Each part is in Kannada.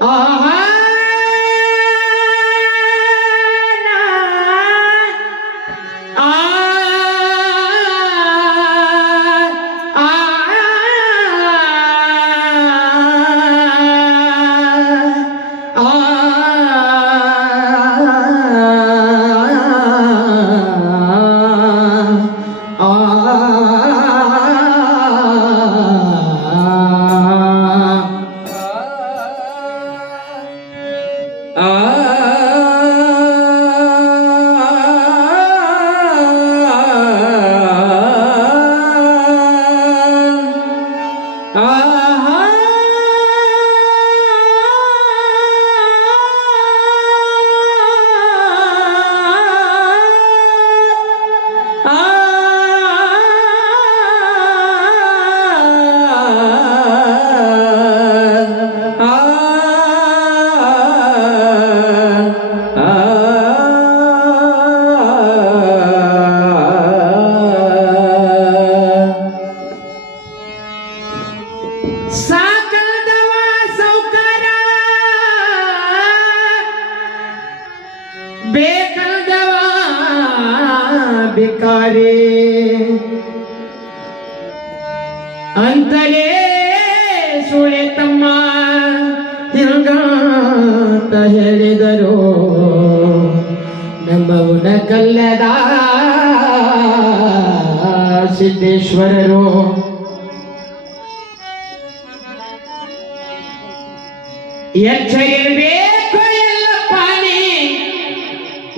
啊 Ah. ಬೇಕದವ ಬಿಕಾರಿ ಅಂತಲೇ ಸುಳೆ ತಮ್ಮ ಹಿಂಗಂತ ಹೇಳಿದರು. ನಮ್ಮವನ ಕಲ್ಲದ ಸಿದ್ದೇಶ್ವರರು. ಎಚ್ಚರಿರ್ಬೇಕು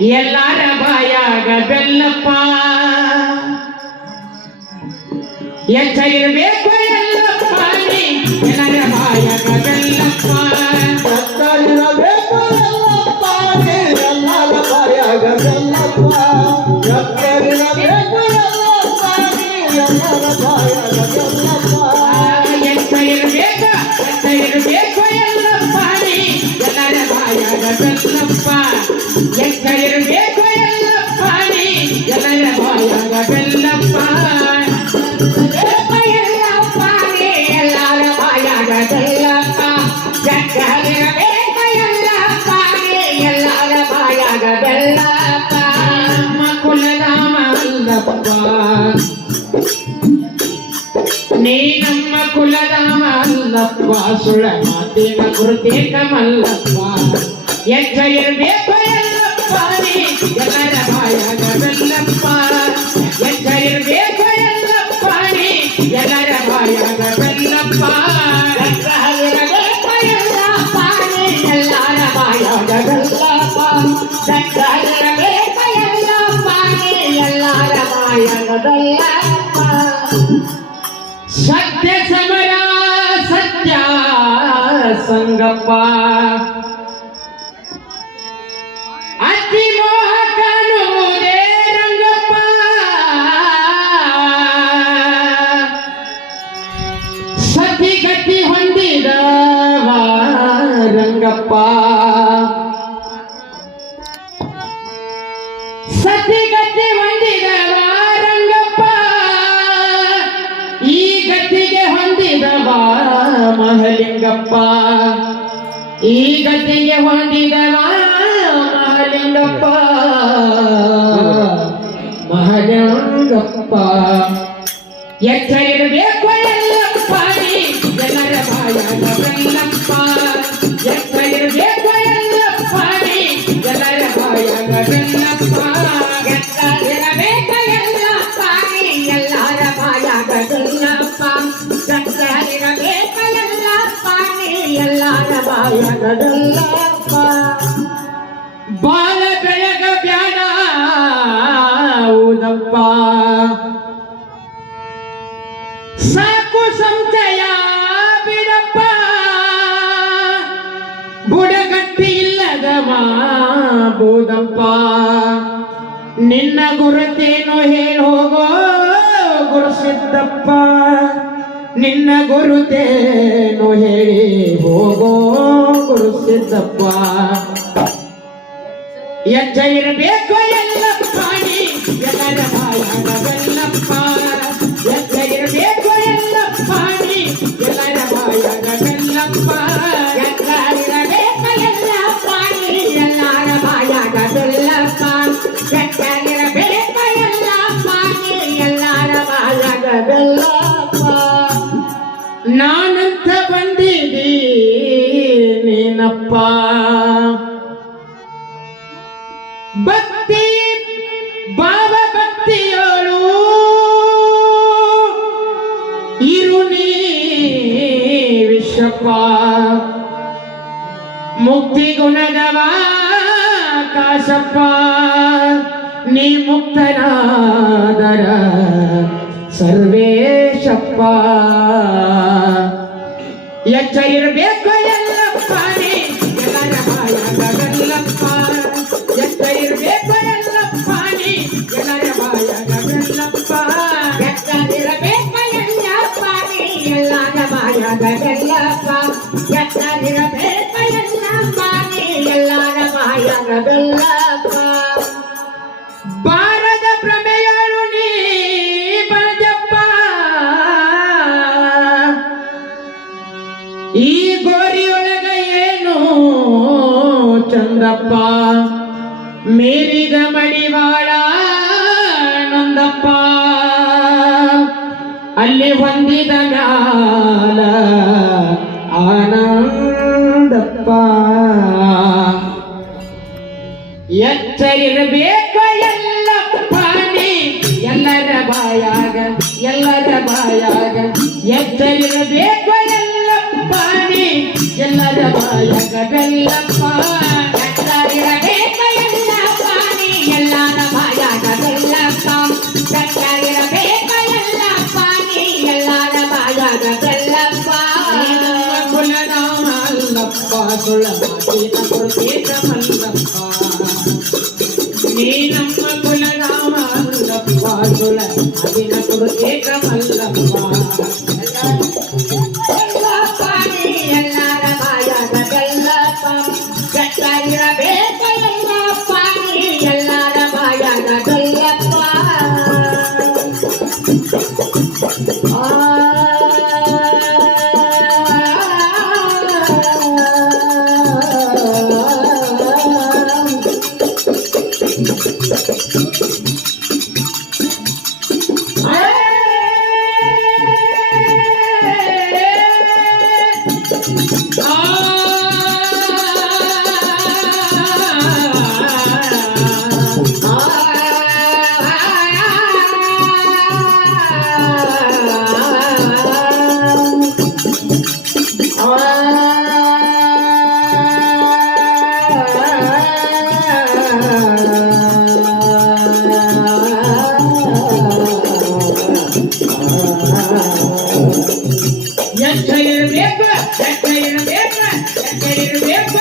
ಎಲ್ಲಾರ ಬಾಯಾಗ ಬೆಲ್ಲಪ್ಪ. ಎಚ್ಚರಿರ್ಬೇಕು ಎಲ್ಲಪ್ಪ ಎಲ್ಲರ ಬಾಯಾಗ ಬೆಲ್ಲಪ್ಪ. ಎತ್ತರಿರಬೇಕು ಎಲ್ಲಪ್ಪ. ನೀ ಎಲ್ಲರ ಬಾಯಾಗ ಬೆಲ್ಲಪ್ಪ. ಎಲ್ಲಪ್ಪ. ಎಲ್ಲರ ಬಾಯಾಗ ಬೆಲ್ಲಪ್ಪ. ಅಲ್ಲಪ್ಪ ಸುಳ ಮಾತಿನ ಗುರುತೇಕ ಮಲ್ಲಪ್ಪ ಎಚ್ಚರಿರ್ಬೇಕು ಎಲ್ಲಪ್ಪ ನೀ ಎಲ್ಲರ ಬಾಯಾಗ ಬೆಲ್ಲಪ್ಪ ಎಚ್ಚರಿರ್ಬೇಕು ಎಲ್ಲಪ್ಪ ನೀ ಎಲ್ಲರ ಬಾಯಾಗ ಬೆಲ್ಲಪ್ಪ ಎಚ್ಚರಿರ್ಬೇಕು ಎಲ್ಲಪ್ಪ ನೀ ಎಲ್ಲರ ಬಾಯಾಗ ಬೆಲ್ಲಪ್ಪ ಎಚ್ಚರಿರ್ಬೇಕು ಎಲ್ಲಪ್ಪ ನೀ ಎಲ್ಲರ ಬಾಯಾಗ ಬೆಲ್ಲಪ್ಪ ಸತ್ಯ ಸಮರ ಸತ್ಯ ಸಂಗಪ್ಪ. ಅತಿ ಹೊಂದಿದ ರಂಗಪ್ಪ. ಮಹಲಿಂಗಪ್ಪ ಈ ಗತಿಗೆ ಹೊಂದಿದವ ಮಹಲಿಂಗಪ್ಪ. ಮಹಲಿಂಗಪ್ಪ. ಎಚ್ಚರಿರಬೇಕು ಬೆಲ್ಲಪ್ಪ ಬಾಲ ಬೆಳಗ ಬ್ಯಾಡ ಊದಪ್ಪ ಸಾಕು ಸಂಚಯ, ಬಿಡಪ್ಪ. ಬುಡಗಟ್ಟಿ ಇಲ್ಲದವ ಬೋದಪ್ಪ ನಿನ್ನ ಗುರುತೇನು ಹೇಳಿ ಹೋಗೋ ಗುರುಸಿದ್ದಪ್ಪ. ನಿನ್ನ ಗುರುತೇನು ಹೇಳಿ ಹೋಗೋ ಗುರುಸಿದ್ದಪ್ಪ. ಎಚ್ಚ ಇರಬೇಕು ಎಲ್ಲಪ್ಪ ನೀ ಎಲ್ಲರ ಬೆಲ್ಲಪ್ಪ ಭಕ್ತಿ ಭಾವ ಭಕ್ತಿಯಳು. ಇರುನೇ ವಿಶ್ವಪ್ಪ. ಮುಕ್ತಿ ಗುಣದವ ಕಾಶಪ್ಪ. ನೀ ಮುಕ್ತರಾ ನೊಂದಪ್ಪ. ಮೀರಿದ ಮಡಿವಾಳ ನೊಂದಪ್ಪ. ಅಲ್ಲಿ ಹೊಂದಿದ ಗಾಲ ಆನಂದಪ್ಪ. ಎಚ್ಚರಿರಬೇಕ ಎಲ್ಲಪ್ಪ ನೀ. ಎಲ್ಲರ ಬಾಯಾಗ ಎಲ್ಲರ ಬಾಯಾಗ ಎಚ್ಚರಿರಬೇಕು ಎಲ್ಲಪ್ಪ ನೀ. ಎಲ್ಲರ ಬಾಯಾಗ ಬೆಲ್ಲಪ್ಪ. 몰 라, 나도일단 볼. 아.